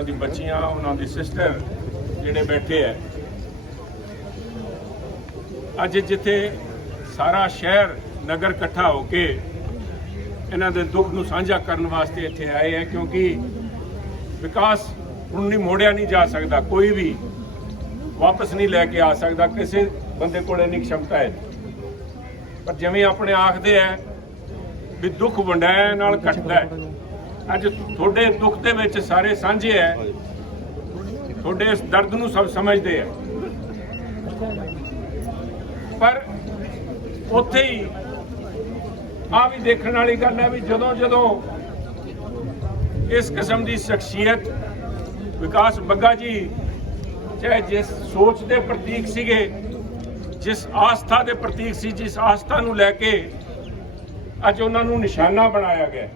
ਉਹਨਾਂ ਦੀ ਬੱਚੀਆਂ, ਉਹਨਾਂ ਦੀ ਸਿਸਟਰ ਜਿਹੜੇ ਬੈਠੇ ਐ ਅੱਜ ਜਿੱਥੇ ਸਾਰਾ ਸ਼ਹਿਰ, ਨਗਰ ਇਕੱਠਾ ਹੋ ਕੇ ਇਹਨਾਂ ਦੇ ਦੁੱਖ ਨੂੰ ਸਾਂਝਾ ਕਰਨ ਵਾਸਤੇ ਇੱਥੇ ਆਏ ਹੈ ਕਿਉਂਕਿ ਵਿਕਾਸ ਹੁਣ ਨਹੀਂ ਮੋੜਿਆ ਨਹੀਂ ਜਾ ਸਕਦਾ, ਕੋਈ ਵੀ ਵਾਪਸ ਨਹੀਂ ਲੈ ਕੇ ਆ ਸਕਦਾ, ਕਿਸੇ ਬੰਦੇ ਕੋਲ ਇੰਨੀ ਖਮਤਾ ਹੈ। ਪਰ ਜਿਵੇਂ ਆਪਣੇ ਆਖਦੇ ਆ ਵੀ ਦੁੱਖ ਵੰਡਾਇਆ ਨਾਲ ਘਟਦਾ ਹੈ ਅੱਜ ਤੁਹਾਡੇ ਦੁੱਖ ਦੇ ਵਿੱਚ ਸਾਰੇ ਸਾਂਝੇ ਹੈ ਤੁਹਾਡੇ ਇਸ ਦਰਦ ਨੂੰ ਸਭ ਸਮਝਦੇ ਆ ਪਰ ਉੱਥੇ ਹੀ ਆ ਵੀ ਦੇਖਣ ਵਾਲੀ ਗੱਲ ਹੈ ਵੀ ਜਦੋਂ ਜਦੋਂ ਇਸ ਕਿਸਮ ਦੀ ਸ਼ਖਸੀਅਤ ਵਿਕਾਸ ਬੱਗਾ ਜੀ ਚਾਹੇ ਜਿਸ ਸੋਚ ਦੇ ਪ੍ਰਤੀਕ ਸੀਗੇ, ਜਿਸ ਆਸਥਾ ਦੇ ਪ੍ਰਤੀਕ ਸੀ, ਜਿਸ ਆਸਥਾ ਨੂੰ ਲੈ ਕੇ ਅੱਜ ਉਹਨਾਂ ਨੂੰ ਨਿਸ਼ਾਨਾ ਬਣਾਇਆ ਗਿਆ।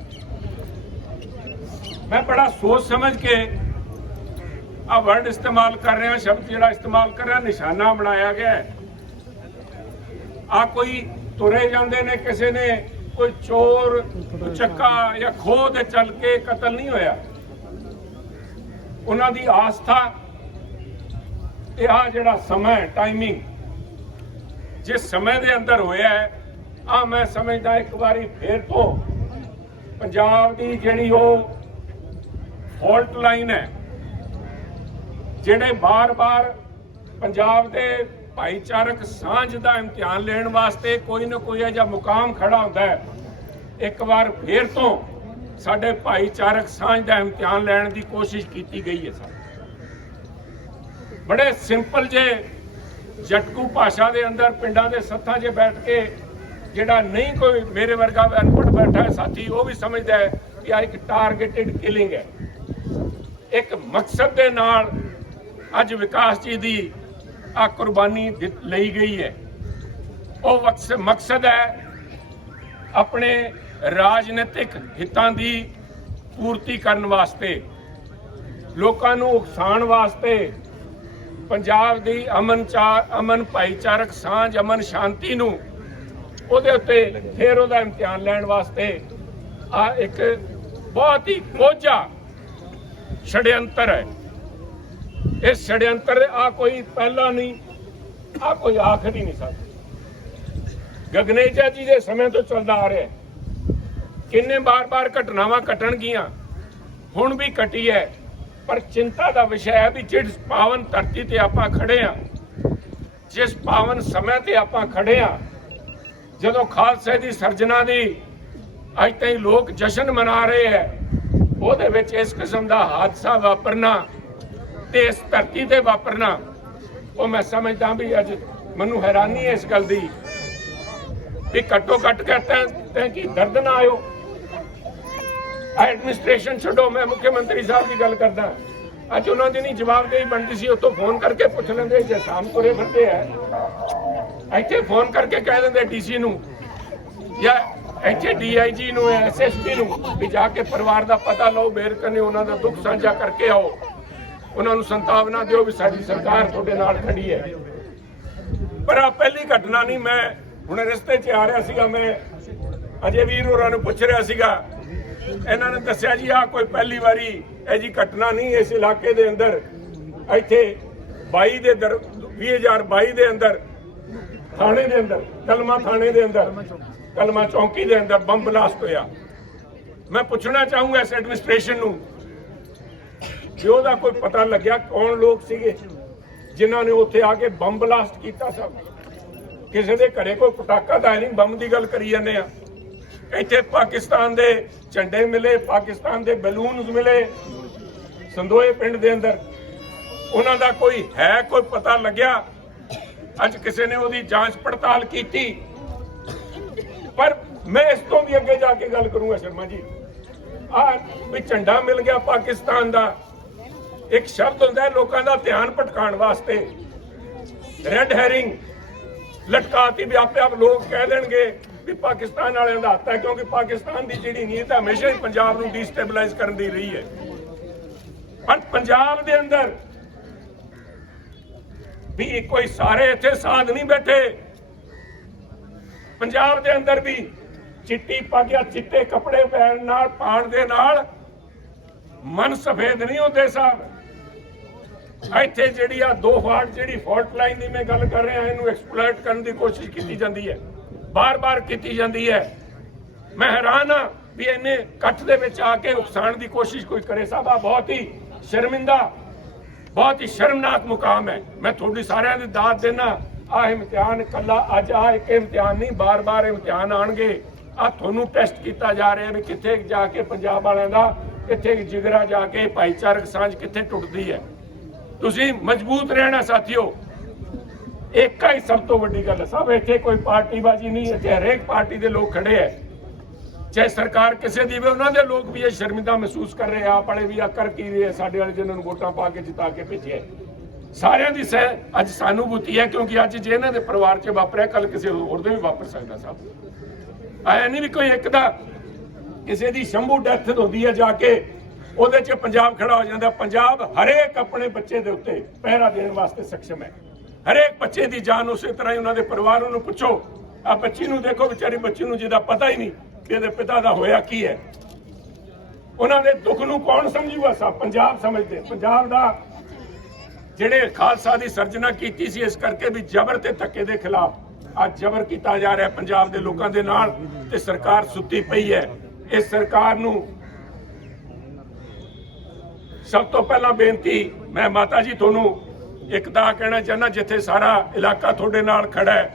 ਮੈਂ ਬੜਾ ਸੋਚ ਸਮਝ ਕੇ ਆ ਵਰਡ ਇਸਤੇਮਾਲ ਕਰ ਰਿਹਾ, ਸ਼ਬਦ ਜਿਹੜਾ ਇਸਤੇਮਾਲ ਕਰ ਰਿਹਾ, ਨਿਸ਼ਾਨਾ ਬਣਾਇਆ ਗਿਆ ਆ ਕੋਈ ਤੁਰੇ ਜਾਂਦੇ ਨੇ, ਕਿਸੇ ਨੇ ਕੋਈ ਚੋਰ ਚੱਕਾ ਜਾਂ ਖੋਹ ਤੇ ਚੱਲ ਕੇ ਕਤਲ ਨਹੀਂ ਹੋਇਆ। ਉਹਨਾਂ ਦੀ ਆਸਥਾ, ਇਹ ਆ ਜਿਹੜਾ ਸਮਾਂ ਟਾਈਮਿੰਗ ਜਿਸ ਸਮੇਂ ਦੇ ਅੰਦਰ ਹੋਇਆ ਹੈ ਆ ਮੈਂ ਸਮਝਦਾ ਇੱਕ ਵਾਰੀ ਫੇਰ ਤੋਂ, ਪੰਜਾਬ ਦੀ ਜਿਹੜੀ ਉਹ ਫਾਲਟ ਲਾਈਨ ਹੈ, ਜਿਹੜੇ ਬਾਰ-ਬਾਰ ਪੰਜਾਬ ਦੇ ਭਾਈਚਾਰਕ ਸਾਂਝ ਦਾ ਇਮਤਿਹਾਨ ਲੈਣ ਵਾਸਤੇ ਕੋਈ ਨਾ ਕੋਈ ਅਜਿਹਾ ਮੁਕਾਮ ਖੜਾ ਹੁੰਦਾ ਹੈ। ਇੱਕ ਵਾਰ ਫੇਰ ਤੋਂ ਸਾਡੇ ਭਾਈਚਾਰਕ ਸਾਂਝ ਦਾ ਇਮਤਿਹਾਨ ਲੈਣ ਦੀ ਕੋਸ਼ਿਸ਼ ਕੀਤੀ ਗਈ ਹੈ ਸਰ। ਬੜੇ ਸਿੰਪਲ ਜੇ ਜਟਕੂ ਭਾਸ਼ਾ ਦੇ ਅੰਦਰ ਪਿੰਡਾਂ ਦੇ ਸੱਥਾਂ 'ਚ ਬੈਠ ਕੇ ਜਿਹੜਾ ਨਹੀਂ ਕੋਈ ਮੇਰੇ ਵਰਗਾ ਅਨਪੜ੍ਹ ਬੈਠਾ ਸਾਥੀ, ਉਹ ਵੀ ਸਮਝਦਾ ਹੈ ਕਿ ਆ ਇੱਕ ਟਾਰਗੇਟਿਡ ਕਿਲਿੰਗ ਹੈ। ਇੱਕ ਮਕਸਦ ਦੇ ਨਾਲ ਅੱਜ ਵਿਕਾਸ ਜੀ ਦੀ ਆ ਕੁਰਬਾਨੀ ਦਿੱਤ- ਲਈ ਗਈ ਹੈ। ਉਹ ਵਕਸ- ਮਕਸਦ ਹੈ ਆਪਣੇ ਰਾਜਨੀਤਿਕ ਹਿੱਤਾਂ ਦੀ ਪੂਰਤੀ ਕਰਨ ਵਾਸਤੇ, ਲੋਕਾਂ ਨੂੰ ਉਕਸਾਉਣ ਵਾਸਤੇ, ਪੰਜਾਬ ਦੀ ਅਮਨ ਚਾਰ ਅਮਨ ਭਾਈਚਾਰਕ ਸਾਂਝ, ਅਮਨ ਸ਼ਾਂਤੀ ਨੂੰ ਉਹਦੇ ਉੱਤੇ ਫੇਰ ਉਹਦਾ ਇਮਤਿਹਾਨ ਲੈਣ ਵਾਸਤੇ ਆ ਇੱਕ ਬਹੁਤ ਹੀ ਕੋਝਾ ਛੜਯੰਤਰ ਹੈ ਇਸ ਛੜਯੰਤਰ ਆ ਕੋਈ ਪਹਿਲਾ ਨਹੀਂ ਆ ਕੋਈ ਆਖਰੀ ਨਹੀਂ ਸਕਦਾ ਗਗਨੇਜਾ ਜੀ ਦੇ ਸਮੇਂ ਤੋਂ ਚੱਲਦਾ ਆ ਰਿਹਾ ਕਿੰਨੇ ਬਾਰ-ਬਾਰ ਘਟਨਾਵਾਂ ਘਟਣ ਗਈਆਂ ਹੁਣ ਵੀ ਘਟੀ ਹੈ ਪਰ ਚਿੰਤਾ ਦਾ ਵਿਸ਼ਾ ਹੈ ਵੀ ਜਿਸ ਪਾਵਨ ਧਰਤੀ ਤੇ ਆਪਾਂ ਖੜੇ ਆ ਜਿਸ ਪਾਵਨ ਸਮੇਂ ਤੇ ਆਪਾਂ ਖੜੇ ਆ ਜਦੋਂ ਖਾਲਸੇ ਦੀ ਸਰਜਨਾ ਦੀ ਅੱਜ ਤਾਈਂ ਲੋਕ ਜਸ਼ਨ ਮਨਾ ਰਹੇ ਹੈ ਉਹਦੇ ਵਿੱਚ ਇਸ ਕਿਸਮ ਦਾ ਹਾਦਸਾ ਵਾਪਰਨਾ ਤੇ ਇਸ ਧਰਤੀ ਤੇ ਵਾਪਰਨਾ, ਉਹ ਮੈਂ ਸਮਝਦਾ ਵੀ ਅੱਜ ਮੈਨੂੰ ਹੈਰਾਨੀ ਹੈ ਇਸ ਗੱਲ ਦੀ ਵੀ ਘੱਟੋ ਘੱਟ ਕਹਤਾ ਤੈਂ ਕੀ ਦਰਦ ਨਾ ਆਇਓ। ਐਡਮਿਨਿਸਟ੍ਰੇਸ਼ਨ ਛੱਡੋ, ਮੈਂ ਮੁੱਖ ਮੰਤਰੀ ਸਾਹਿਬ ਦੀ ਗੱਲ ਕਰਦਾ। ਅੱਜ ਉਹਨਾਂ ਦੀ ਨਹੀਂ ਜਵਾਬਦੇਹੀ ਬਣਦੀ ਸੀ, ਉਤੋਂ ਫੋਨ ਕਰਕੇ ਪੁੱਛ ਲੈਂਦੇ, ਜੇ ਸ਼ਾਮ ਤੁਰੇ ਫਿਰਦੇ ਆ, ਇੱਥੇ ਫੋਨ ਕਰਕੇ ਕਹਿ ਦਿੰਦੇ ਡੀਸੀ ਨੂੰ, ਜਾਂ ਇੱਥੇ ਡੀਆਈਜੀ ਨੂੰ ਐਸਐਸਪੀ ਨੂੰ ਵੀ ਜਾ ਕੇ ਪਰਿਵਾਰ ਦਾ ਪਤਾ ਲਓ ਬੇਰਕਰ ਨੇ ਉਹਨਾਂ ਦਾ ਦੁੱਖ ਸਾਂਝਾ ਕਰਕੇ ਆਓ। ਉਹਨਾਂ ਨੂੰ ਸੰਤਾਵਨਾ ਦਿਓ ਵੀ ਸਾਡੀ ਸਰਕਾਰ ਤੁਹਾਡੇ ਨਾਲ ਖੜੀ ਹੈ। ਪਰ ਆ ਪਹਿਲੀ ਘਟਨਾ ਨਹੀਂ, ਮੈਂ ਹੁਣ ਰਸਤੇ 'ਚ ਆ ਰਿਹਾ ਸੀਗਾ, ਮੈਂ ਅਜੇ ਵੀਰ ਹੋਰਾਂ ਨੂੰ ਪੁੱਛ ਰਿਹਾ ਸੀਗਾ। ਇਹਨਾਂ ਨੇ ਦੱਸਿਆ ਜੀ ਆ ਕੋਈ ਪਹਿਲੀ ਵਾਰੀ ਇਹ ਜੀ ਘਟਨਾ ਨਹੀਂ ਇਸ ਇਲਾਕੇ ਦੇ ਅੰਦਰ। ਇੱਥੇ 22 ਦੇ ਦਰ 2022 ਦੇ ਅੰਦਰ, ਥਾਣੇ ਦੇ ਅੰਦਰ, ਕਲਮਾ ਥਾਣੇ ਦੇ ਅੰਦਰ। ਕਲਮਾ ਚੌਂਕੀ ਦੇ ਅੰਦਰ ਬੰਬ ਬਲਾਸਟ ਹੋਇਆ। ਮੈਂ ਪੁੱਛਣਾ ਚਾਹੂੰਗਾ ਇਸ ਐਡਮਿਨਿਸਟ੍ਰੇਸ਼ਨ ਨੂੰ ਕਿ ਉਹਦਾ ਕੋਈ ਪਤਾ ਲੱਗਿਆ ਕੌਣ ਲੋਕ ਸੀਗੇ ਜਿਨ੍ਹਾਂ ਨੇ ਉੱਥੇ ਆ ਕੇ ਬੰਬ ਬਲਾਸਟ ਕੀਤਾ ਸਭ? ਕਿਸੇ ਦੇ ਘਰੇ ਕੋਈ ਪਟਾਕਾ ਤਾਂ ਨਹੀਂ, ਬੰਬ ਦੀ ਗੱਲ ਕਰੀ ਜਾਂਦੇ ਆ। ਇੱਥੇ ਪਾਕਿਸਤਾਨ ਦੇ ਝੰਡੇ ਮਿਲੇ, ਪਾਕਿਸਤਾਨ ਦੇ ਬਲੂਨਸ ਮਿਲੇ, ਸੰਦੋਏ ਪਿੰਡ ਦੇ ਅੰਦਰ। ਉਹਨਾਂ ਦਾ ਕੋਈ ਹੈ, ਕੋਈ ਪਤਾ ਲੱਗਿਆ? ਅੱਜ ਕਿਸੇ ਨੇ ਉਹਦੀ ਜਾਂਚ ਪੜਤਾਲ ਕੀਤੀ? ਪਰ ਮੈਂ ਇਸ ਤੋਂ ਵੀ ਅੱਗੇ ਜਾ ਕੇ ਗੱਲ ਕਰੂੰਗਾ ਸ਼ਰਮਾ ਜੀ। ਆ ਵੀ ਝੰਡਾ ਮਿਲ ਗਿਆ ਪਾਕਿਸਤਾਨ ਦਾ। ਇੱਕ ਸ਼ਬਦ ਹੁੰਦਾ ਲੋਕਾਂ ਦਾ ਧਿਆਨ ਭਟਕਾਉਣ ਵਾਸਤੇ। ਰੈੱਡ ਹੈਰਿੰਗ ਲਟਕਾਤੀ ਵੀ ਆਪੇ ਆਪ ਲੋਕ ਕਹਿ ਦੇਣਗੇ ਵੀ ਪਾਕਿਸਤਾਨ ਵਾਲਿਆਂ ਦਾ ਹੱਥ ਹੈ, ਕਿਉਂਕਿ ਪਾਕਿਸਤਾਨ ਦੀ ਜਿਹੜੀ ਨੀਤ ਹੈ ਹਮੇਸ਼ਾ ਹੀ ਪੰਜਾਬ ਨੂੰ ਡੀਸਟੇਬਲਾਈਜ਼ ਕਰਨ ਦੀ ਰਹੀ ਹੈ। ਪਰ ਪੰਜਾਬ ਦੇ ਅੰਦਰ ਵੀ ਕੋਈ ਸਾਰੇ ਇੱਥੇ ਸਾਧ ਨਹੀਂ ਬੈਠੇ। ਪੰਜਾਬ ਦੇ ਅੰਦਰ ਵੀ ਚਿੱਟੀ ਪੱਗ ਜਾਂ ਚਿੱਟੇ ਕੱਪੜੇ ਪਹਿਨ ਨਾਲ ਪਾਣ ਦੇ ਨਾਲ ਮਨ ਸਫੇਦ ਨਹੀਂ ਹੁੰਦੇ ਸਾਹਿਬ। ਇੱਥੇ ਜਿਹੜੀ ਆ ਦੋ ਫਾਲਟ, ਜਿਹੜੀ ਫਾਲਟ ਲਾਈਨ ਦੀ ਮੈਂ ਗੱਲ ਕਰ ਰਿਹਾ, ਇਹਨੂੰ ਐਕਸਪਲੋਇਟ ਕਰਨ ਦੀ ਕੋਸ਼ਿਸ਼ ਕੀਤੀ ਜਾਂਦੀ ਹੈ। ਬਾਰ-ਬਾਰ ਕੀਤੀ ਜਾਂਦੀ ਹੈ। ਮੈਂ ਹੈਰਾਨ ਆ ਵੀ ਇਹਨੇ ਇਕੱਠ ਦੇ ਵਿੱਚ ਆ ਕੇ ਉਕਸਾਣ ਦੀ ਕੋਸ਼ਿਸ਼ ਕੋਈ ਕਰੇ ਸਾਹਿਬ। ਆ ਬਹੁਤ ਹੀ ਸ਼ਰਮਿੰਦਾ, ਬਹੁਤ ਹੀ ਸ਼ਰਮਨਾਕ ਮੁਕਾਮ ਹੈ। ਮੈਂ ਤੁਹਾਡੀ ਸਾਰਿਆਂ ਦੀ ਦਾਤ ਦੇਣਾ ਆ ਇਮਤਿਹਾਨ ਕੱਲਾ ਅੱਜ ਆ ਇੱਕ ਇਮਤਿਹਾਨ ਨਹੀਂ, ਬਾਰ-ਬਾਰ ਇਮਤਿਹਾਨ ਆਣਗੇ ਆ ਤੁਹਾਨੂੰ ਟੈਸਟ ਕੀਤਾ ਜਾ ਰਿਹਾ ਵੀ ਕਿੱਥੇ ਜਾ ਕੇ ਪੰਜਾਬ ਵਾਲਿਆਂ ਦਾ, ਕਿੱਥੇ ਜਿਗਰਾ ਜਾ ਕੇ ਭਾਈਚਾਰਕ ਸਾਂਝ ਕਿੱਥੇ ਟੁੱਟਦੀ ਹੈ। ਤੁਸੀਂ ਮਜ਼ਬੂਤ ਰਹਿਣਾ ਸਾਥੀਓ। ਇੱਕ ਹੀ ਸਭ ਤੋਂ ਵੱਡੀ ਗੱਲ ਸਭ ਇੱਥੇ ਕੋਈ ਪਾਰਟੀਬਾਜ਼ੀ ਨਹੀਂ ਹੈ ਤੇ ਹਰੇਕ ਪਾਰਟੀ ਦੇ ਲੋਕ ਖੜੇ ਹੈ। ਚਾਹੇ ਸਰਕਾਰ ਕਿਸੇ ਦੀ ਵੀ, ਉਹਨਾਂ ਦੇ ਲੋਕ ਵੀ ਇਹ ਸ਼ਰਮਿੰਦਾ ਮਹਿਸੂਸ ਕਰ ਰਹੇ ਆ। ਆਪ ਵਾਲੇ ਵੀ ਆ ਕਰ ਕੀ ਰਹੇ ਸਾਡੇ ਵਾਲੇ ਜਿਹਨਾਂ ਨੂੰ ਵੋਟਾਂ ਪਾ ਕੇ ਜਿਤਾ ਕੇ ਭੇਜਿਆ ਸਾਰਿਆਂ ਦੀ ਸਹਿ ਅੱਜ ਸਾਨੂੰ ਬੁੱਤੀ ਹੈ, ਕਿਉਂਕਿ ਅੱਜ ਜੇ ਇਹਨਾਂ ਦੇ ਪਰਿਵਾਰ 'ਚ ਵਾਪਰਿਆ ਕੱਲ ਕਿਸੇ ਹੋਰ ਦੇ ਵੀ ਵਾਪਰ ਸਕਦਾ ਸਭ। ਆਇਆ ਨਹੀਂ ਵੀ ਕੋਈ ਇੱਕ ਦਾ ਕਿਸੇ ਦੀ ਸ਼ੰਭੂ ਡੈਥ ਹੁੰਦੀ ਹੈ ਜਾ ਕੇ, ਉਹਦੇ 'ਚ ਪੰਜਾਬ ਖੜਾ ਹੋ ਜਾਂਦਾ। ਪੰਜਾਬ ਹਰੇਕ ਆਪਣੇ ਬੱਚੇ ਦੇ ਉੱਤੇ ਪਹਿਰਾ ਦੇਣ ਵਾਸਤੇ ਸક્ષਮ ਹੈ। ਹਰੇਕ ਬੱਚੇ ਦੀ ਜਾਨ ਉਸੇ ਤਰ੍ਹਾਂ ਹੀ ਉਹਨਾਂ ਦੇ ਪਰਿਵਾਰ ਨੂੰ ਪੁੱਛੋ। ਆ ਬੱਚੀ ਨੂੰ ਦੇਖੋ, ਵਿਚਾਰੀ ਬੱਚੀ ਨੂੰ ਜਿਹਦਾ ਪਤਾ ਹੀ ਨਹੀਂ ਕਿ ਇਹਦੇ ਪਿਤਾ ਦਾ ਹੋਇਆ ਕੀ ਹੈ। ਉਹਨਾਂ ਦੇ ਦੁੱਖ ਨੂੰ ਕੌਣ ਸਮਝੂਗਾ ਸਭ? ਪੰਜਾਬ ਸਮਝਦੇ। ਪੰਜਾਬ ਦਾ ਜਿਹੜੇ ਖਾਲਸਾ ਦੀ ਸਰਜਨਾ ਕੀਤੀ ਸੀ, ਇਸ ਕਰਕੇ ਵੀ ਜ਼ਬਰ ਤੇ ਧੱਕੇ ਦੇ ਖਿਲਾਫ ਅੱਜ ਜ਼ਬਰ ਕੀਤਾ ਜਾ ਰਿਹਾ ਪੰਜਾਬ ਦੇ ਲੋਕਾਂ ਦੇ ਨਾਲ ਤੇ ਸਰਕਾਰ ਸੁੱਤੀ ਪਈ ਹੈ। ਇਸ ਸਰਕਾਰ ਨੂੰ ਸਭ ਤੋਂ ਪਹਿਲਾਂ ਬੇਨਤੀ, ਮੈਂ ਮਾਤਾ ਜੀ ਤੁਹਾਨੂੰ ਇੱਕ ਤਾਂ ਕਹਿਣਾ ਚਾਹੁੰਦਾ, ਜਿੱਥੇ ਸਾਰਾ ਇਲਾਕਾ ਤੁਹਾਡੇ ਨਾਲ ਖੜਾ ਹੈ,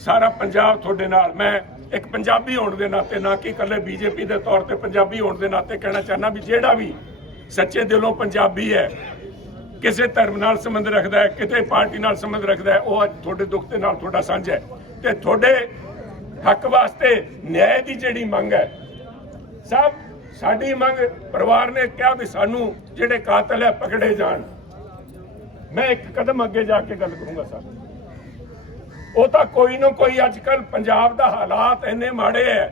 ਸਾਰਾ ਪੰਜਾਬ ਤੁਹਾਡੇ ਨਾਲ, ਮੈਂ ਇੱਕ ਪੰਜਾਬੀ ਹੋਣ ਦੇ ਨਾਤੇ, ਨਾ ਕਿ ਇਕੱਲੇ ਬੀਜੇਪੀ ਦੇ ਤੌਰ ਤੇ ਪੰਜਾਬੀ ਹੋਣ ਦੇ ਨਾਤੇ ਕਹਿਣਾ ਚਾਹੁੰਦਾ ਵੀ ਜਿਹੜਾ ਵੀ ਸੱਚੇ ਦਿਲੋਂ ਪੰਜਾਬੀ ਹੈ ਕਿਸੇ ਧਰਮ ਨਾਲ ਸੰਬੰਧ ਰੱਖਦਾ ਹੈ, ਕਿਤੇ ਪਾਰਟੀ ਨਾਲ ਸੰਬੰਧ ਰੱਖਦਾ ਹੈ, ਉਹ ਅੱਜ ਤੁਹਾਡੇ ਦੁੱਖ ਦੇ ਨਾਲ ਤੁਹਾਡਾ ਸਾਂਝ ਹੈ। ਤੇ ਤੁਹਾਡੇ ਹੱਕ ਵਾਸਤੇ ਨਿਆਂ ਦੀ ਜਿਹੜੀ ਮੰਗ ਹੈ, ਸਭ ਸਾਡੀ ਮੰਗ ਪਰਿਵਾਰ ਨੇ ਕਿਹਾ ਵੀ ਸਾਨੂੰ ਜਿਹੜੇ ਕਾਤਲ ਹੈ, ਪਕੜੇ ਜਾਣ। ਮੈਂ ਇੱਕ ਕਦਮ ਅੱਗੇ ਜਾ ਕੇ ਗੱਲ ਕਰੂੰਗਾ, ਸਰ। ਉਹ ਤਾਂ ਕੋਈ ਨਾ ਕੋਈ ਅੱਜ ਕੱਲ ਪੰਜਾਬ ਦਾ ਹਾਲਾਤ ਇੰਨੇ ਮਾੜੇ ਹੈ।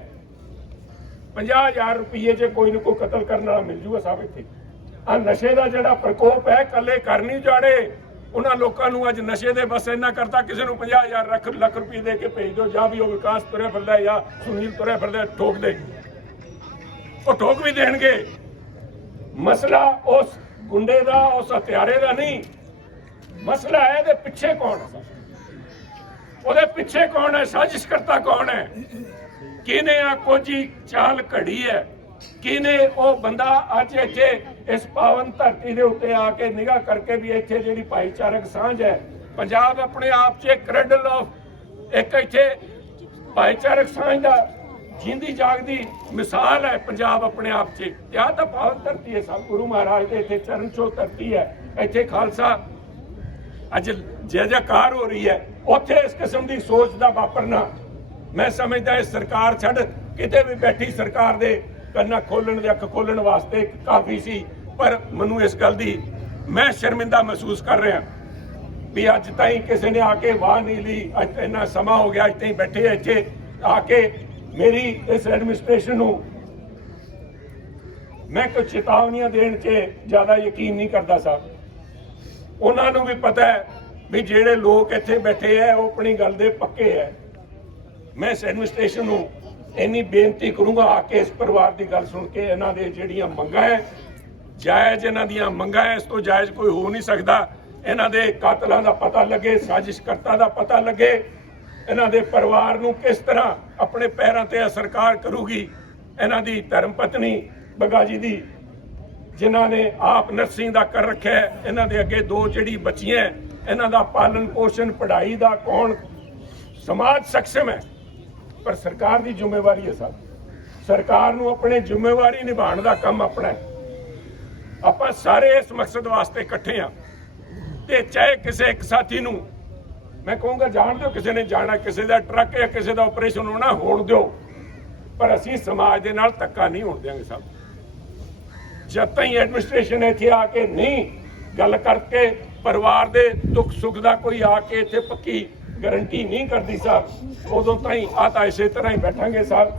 50000 ਰੁਪਏ 'ਚ ਕੋਈ ਨਾ ਕੋਈ ਕਤਲ ਕਰਨ ਵਾਲਾ ਮਿਲ ਜੂਗਾ ਸਭ ਇੱਥੇ। ਆ ਨਸ਼ੇ ਦਾ ਜਿਹੜਾ ਪ੍ਰਕੋਪ ਹੈ ਕੱਲੇ ਕਰ ਨਹੀਂ ਜਾਣੇ। ਉਹਨਾਂ ਲੋਕਾਂ ਨੂੰ ਅੱਜ ਨਸ਼ੇ ਦੇ ਬਸ ਇੰਨਾ ਕਰਤਾ, ਕਿਸੇ ਨੂੰ 50000 ਲੱਖ ਲੱਖ ਰੁਪਏ ਦੇ ਕੇ ਭੇਜ ਦਿਓ, ਜਾਂ ਵੀ ਉਹ ਵਿਕਾਸ ਤੁਰਿਆ ਫਿਰਦਾ ਜਾਂ ਸੁਨੀਲ ਤੁਰਿਆ ਫਿਰਦਾ ਠੋਕ ਦੇ ਉਹ ਠੋਕ ਵੀ ਦੇਣਗੇ। ਮਸਲਾ ਉਸ ਗੁੰਡੇ ਦਾ, ਉਸ ਹਥਿਆਰੇ ਦਾ ਨਹੀਂ। ਮਸਲਾ ਹੈ ਇਹਦੇ ਪਿੱਛੇ ਕੌਣ ਹੈ? ਉਹਦੇ ਪਿੱਛੇ ਕੌਣ ਹੈ? ਸਾਜ਼ਿਸ਼ ਕਰਤਾ ਕੌਣ ਹੈ? ਕਿਹਨੇ ਆ ਕੋਜੀ ਚਾਲ ਘੜੀ ਹੈ? ਕਿਹਨੇ ਉਹ ਬੰਦਾ ਅੱਜ ਇੱਥੇ ਇਸ ਪਾਵਨ ਧਰਤੀ ਦੇ ਉੱਤੇ ਆ ਕੇ ਨਿਗਾਹ ਕਰਕੇ ਵੀ ਇੱਥੇ ਜਿਹੜੀ ਭਾਈਚਾਰਕ ਸਾਂਝ ਹੈ, ਪੰਜਾਬ ਆਪਣੇ ਆਪ 'ਚ ਕ੍ਰੈਡਲ ਆਫ ਇੱਕ ਇੱਥੇ ਭਾਈਚਾਰਕ ਸਾਂਝ ਦਾ ਜਿੰਦੀ ਜਾਗਦੀ ਮਿਸਾਲ ਹੈ ਪੰਜਾਬ ਆਪਣੇ ਆਪ 'ਚ। ਤੇ ਤਾਂ ਪਾਵਨ ਧਰਤੀ ਹੈ ਸਭ ਗੁਰੂ ਮਹਾਰਾਜ ਦੇ ਇੱਥੇ ਚਰਨ ਛੋਹ ਧਰਤੀ ਹੈ, ਇੱਥੇ ਖਾਲਸਾ ਅੱਜ ਜੈ ਜੈਕਾਰ ਹੋ ਰਹੀ ਹੈ, ਉੱਥੇ ਇਸ ਕਿਸਮ ਦੀ ਸੋਚ ਦਾ ਵਾਪਰਨਾ। ਮੈਂ ਸਮਝਦਾ ਇਹ ਸਰਕਾਰ ਛੱਡ ਕਿਤੇ ਵੀ ਬੈਠੀ ਸਰਕਾਰ ਦੇ ਕੰਨਾਂ ਖੋਲਣ ਦੇ ਅੱਖ ਖੋਲਣ ਵਾਸਤੇ ਕਾਫੀ ਸੀ, ਪਰ ਮੈਨੂੰ ਇਸ ਗੱਲ ਦੀ ਮੈਂ ਸ਼ਰਮਿੰਦਾ ਮਹਿਸੂਸ ਕਰ ਰਿਹਾ ਵੀ ਅੱਜ ਤਾਈਂ ਕਿਸੇ ਨੇ ਆ ਕੇ ਵਾਹ ਨਹੀਂ ਲਈ, ਅੱਜ ਇੰਨਾ ਸਮਾਂ ਹੋ ਗਿਆ, ਅੱਜ ਤਾਈਂ ਬੈਠੇ ਇੱਥੇ, ਆ ਕੇ ਮੇਰੀ ਇਸ ਐਡਮਿਨਿਸਟ੍ਰੇਸ਼ਨ ਨੂੰ ਮੈਂ ਕੋਈ ਚੇਤਾਵਨੀਆਂ ਦੇਣ 'ਚ ਜ਼ਿਆਦਾ ਯਕੀਨ ਨਹੀਂ ਕਰਦਾ ਸਾਹਿਬ ਉਹਨਾਂ ਨੂੰ ਵੀ ਪਤਾ ਹੈ ਵੀ ਜਿਹੜੇ ਲੋਕ ਇੱਥੇ ਬੈਠੇ ਆ, ਉਹ ਆਪਣੀ ਗੱਲ ਦੇ ਪੱਕੇ ਹੈ ਮੈਂ ਇਸ ਐਡਮਿਨਿਸਟ੍ਰੇਸ਼ਨ ਨੂੰ ਇੰਨੀ ਬੇਨਤੀ ਕਰੂੰਗਾ ਆ ਕੇ ਇਸ ਪਰਿਵਾਰ ਦੀ ਗੱਲ ਸੁਣ ਕੇ ਇਹਨਾਂ ਦੇ ਜਿਹੜੀਆਂ ਮੰਗਾਂ ਹੈ, ਜਾਇਜ਼ ਇਹਨਾਂ ਦੀਆਂ ਮੰਗਾਂ ਹੈ, ਇਸ ਤੋਂ ਜਾਇਜ਼ ਕੋਈ ਹੋ ਨਹੀਂ ਸਕਦਾ। ਇਹਨਾਂ ਦੇ ਕਾਤਲਾਂ ਦਾ ਪਤਾ ਲੱਗੇ, ਸਾਜ਼ਿਸ਼ਕਰਤਾ ਦਾ ਪਤਾ ਲੱਗੇ। ਇਹਨਾਂ ਦੇ ਪਰਿਵਾਰ ਨੂੰ ਕਿਸ ਤਰ੍ਹਾਂ ਆਪਣੇ ਪੈਰਾਂ ਤੇ ਸਰਕਾਰ ਕਰੂਗੀ? ਇਹਨਾਂ ਦੀ ਧਰਮ ਪਤਨੀ ਬੱਗਾ ਜੀ ਦੀ, ਜਿਨ੍ਹਾਂ ਨੇ ਆਪ ਨਰਸਿੰਗ ਦਾ ਕਰ ਰੱਖਿਆ ਇਹਨਾਂ ਦੇ ਅੱਗੇ ਦੋ ਜਿਹੜੀ ਬੱਚੀਆਂ ਇਹਨਾਂ ਦਾ ਪਾਲਣ ਪੋਸ਼ਣ, ਪੜ੍ਹਾਈ ਦਾ ਕੌਣ? ਸਮਾਜ ਸક્ષਮ ਹੈ। ਪਰ ਸਰਕਾਰ ਦੀ ਜ਼ਿੰਮੇਵਾਰੀ ਹੈ ਸਭ ਸਰਕਾਰ ਨੂੰ ਆਪਣੇ ਜ਼ਿੰਮੇਵਾਰੀ ਨਿਭਾਉਣ ਦਾ ਕੰਮ ਆਪਣਾ ਹੈ। ਆਪਾਂ ਸਾਰੇ ਇਸ ਮਕਸਦ ਵਾਸਤੇ ਇਕੱਠੇ ਆ ਤੇ ਚਾਹੇ ਕਿਸੇ ਇੱਕ ਸਾਥੀ ਨੂੰ, ਮੈਂ ਕਹੂੰਗਾ ਜਾਣ ਦਿਓ, ਕਿਸੇ ਨੇ ਜਾਣਾ, ਕਿਸੇ ਦਾ ਟਰੱਕ ਜਾਂ ਕਿਸੇ ਦਾ ਆਪਰੇਸ਼ਨ ਹੋਣਾ, ਹੋਣ ਦਿਓ। ਪਰ ਅਸੀਂ ਸਮਾਜ ਦੇ ਨਾਲ ਧੱਕਾ ਨਹੀਂ ਹੋਣ ਦਿਆਂਗੇ ਸਭ ਜਦ ਤਾਈਂ ਐਡਮਿਨਿਸਟ੍ਰੇਸ਼ਨ ਇੱਥੇ ਆ ਕੇ ਨਹੀਂ ਗੱਲ ਕਰਕੇ ਪਰਿਵਾਰ ਦੇ ਦੁੱਖ ਸੁੱਖ ਦਾ ਕੋਈ ਆ ਕੇ ਇੱਥੇ ਪੱਕੀ ਗਾਰੰਟੀ ਨਹੀਂ ਕਰਦੀ ਸਾਹਿਬ। ਉਦੋਂ ਤਾਈਂ ਆ ਤਾਂ ਇਸੇ ਤਰ੍ਹਾਂ ਹੀ ਬੈਠਾਂਗੇ ਸਾਹਿਬ।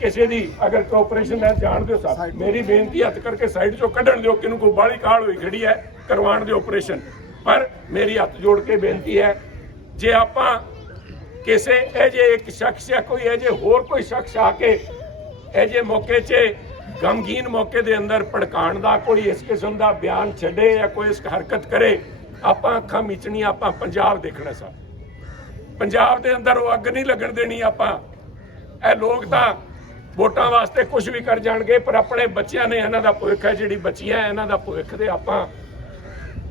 ਕਿਸੇ ਦੀ ਅਗਰ ਕੋਆਪਰੇਸ਼ਨ ਹੈ ਜਾਣ ਦਿਓ ਸਾਹਿਬ। ਮੇਰੀ ਬੇਨਤੀ ਹੱਥ ਕਰਕੇ ਸਾਈਡ ਚੋਂ ਕੱਢਣ ਦਿਓ ਕਿਨੂੰ ਕੋਈ ਬਾਹਲੀ ਕਾਲ ਹੋਈ ਖੜੀ ਹੈ ਕਰਵਾਉਣ ਦਿਓ ਆਪਰੇਸ਼ਨ ਪਰ ਮੇਰੀ ਹੱਥ ਜੋੜ ਕੇ ਬੇਨਤੀ ਹੈ ਜੇ ਆਪਾਂ ਕਿਸੇ ਇਹ ਜੇ ਇੱਕ ਸ਼ਖਸ ਜਾਂ ਕੋਈ ਇਹ ਜੇ ਹੋਰ ਕੋਈ ਸ਼ਖਸ ਆ ਕੇ ਇਹ ਜੇ ਮੌਕੇ 'ਚ ਗਮਗੀਨ ਮੌਕੇ ਦੇ ਅੰਦਰ ਭੜਕਾਉਣ ਦਾ ਕੋਈ ਇਸ ਕਿਸਮ ਦਾ ਬਿਆਨ ਛੱਡੇ ਜਾਂ ਕੋਈ ਇਸ ਹਰਕਤ ਕਰੇ, ਆਪਾਂ ਅੱਖਾਂ ਮੀਚਣੀਆਂ, ਆਪਾਂ ਪੰਜਾਬ ਦੇਖਣਾ ਸਾ ਪੰਜਾਬ ਦੇ ਅੰਦਰ ਉਹ ਅੱਗ ਨਹੀਂ ਲੱਗਣ ਦੇਣੀ ਆਪਾਂ। ਇਹ ਲੋਕ ਤਾਂ ਵੋਟਾਂ ਵਾਸਤੇ ਕੁਝ ਵੀ ਕਰ ਜਾਣਗੇ, ਪਰ ਆਪਣੇ ਬੱਚਿਆਂ ਨੇ ਇਹਨਾਂ ਦਾ ਭਵਿੱਖ ਹੈ, ਜਿਹੜੀ ਬੱਚੀਆਂ ਇਹਨਾਂ ਦਾ ਭਵਿੱਖ ਦੇ ਆਪਾਂ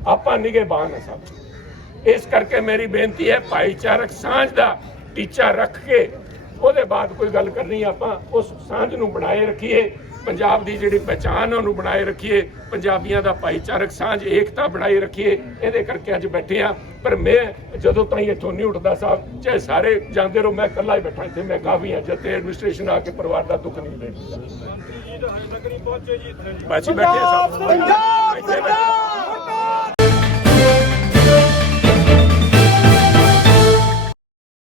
ਆਪਾਂ ਨਿਗਹਿਬਾਨ ਹੈ ਸਭ ਇਸ ਕਰਕੇ ਮੇਰੀ ਬੇਨਤੀ ਹੈ, ਭਾਈਚਾਰਕ ਸਾਂਝ ਦਾ ਟੀਚਾ ਰੱਖ ਕੇ ਉਹਦੇ ਬਾਅਦ ਕੋਈ ਗੱਲ ਕਰਨੀ ਆਪਾਂ, ਉਸ ਸਾਂਝ ਨੂੰ ਬਣਾਏ ਰੱਖੀਏ। ਪੰਜਾਬ ਦੀ ਜਿਹੜੀ ਪਛਾਣ ਉਹਨੂੰ ਬਣਾਏ ਰੱਖੀਏ। ਪੰਜਾਬੀਆਂ ਦਾ ਭਾਈਚਾਰਕ ਸਾਂਝ ਏਕਤਾ ਬਣਾਈ ਰੱਖੀਏ। ਇਹਦੇ ਕਰਕੇ ਅੱਜ ਬੈਠੇ ਆ। ਪਰ ਮੈਂ ਜਦੋਂ ਤਾਈਂ ਇੱਥੋਂ ਨਹੀਂ ਉੱਠਦਾ ਸਾਹਿਬ ਚਾਹੇ ਸਾਰੇ ਜਾਂਦੇ ਰਹੋ ਮੈਂ ਇਕੱਲਾ ਹੀ ਬੈਠਾ ਇੱਥੇ। ਮੈਂ ਕਾਫੀ ਹਾਂ ਜਦ ਤੇ ਐਡਮਿਨਿਸਟ੍ਰੇਸ਼ਨ ਆ ਕੇ ਪਰਿਵਾਰ ਦਾ ਦੁੱਖ ਨਹੀਂ ਲੈਂਦਾ ਬਾਜੀ ਬੈਠੇ ਆ ਸਾਹਿਬ ਪੰਜਾਬ ਇੱਥੇ ਬੈਠੇ ਆ।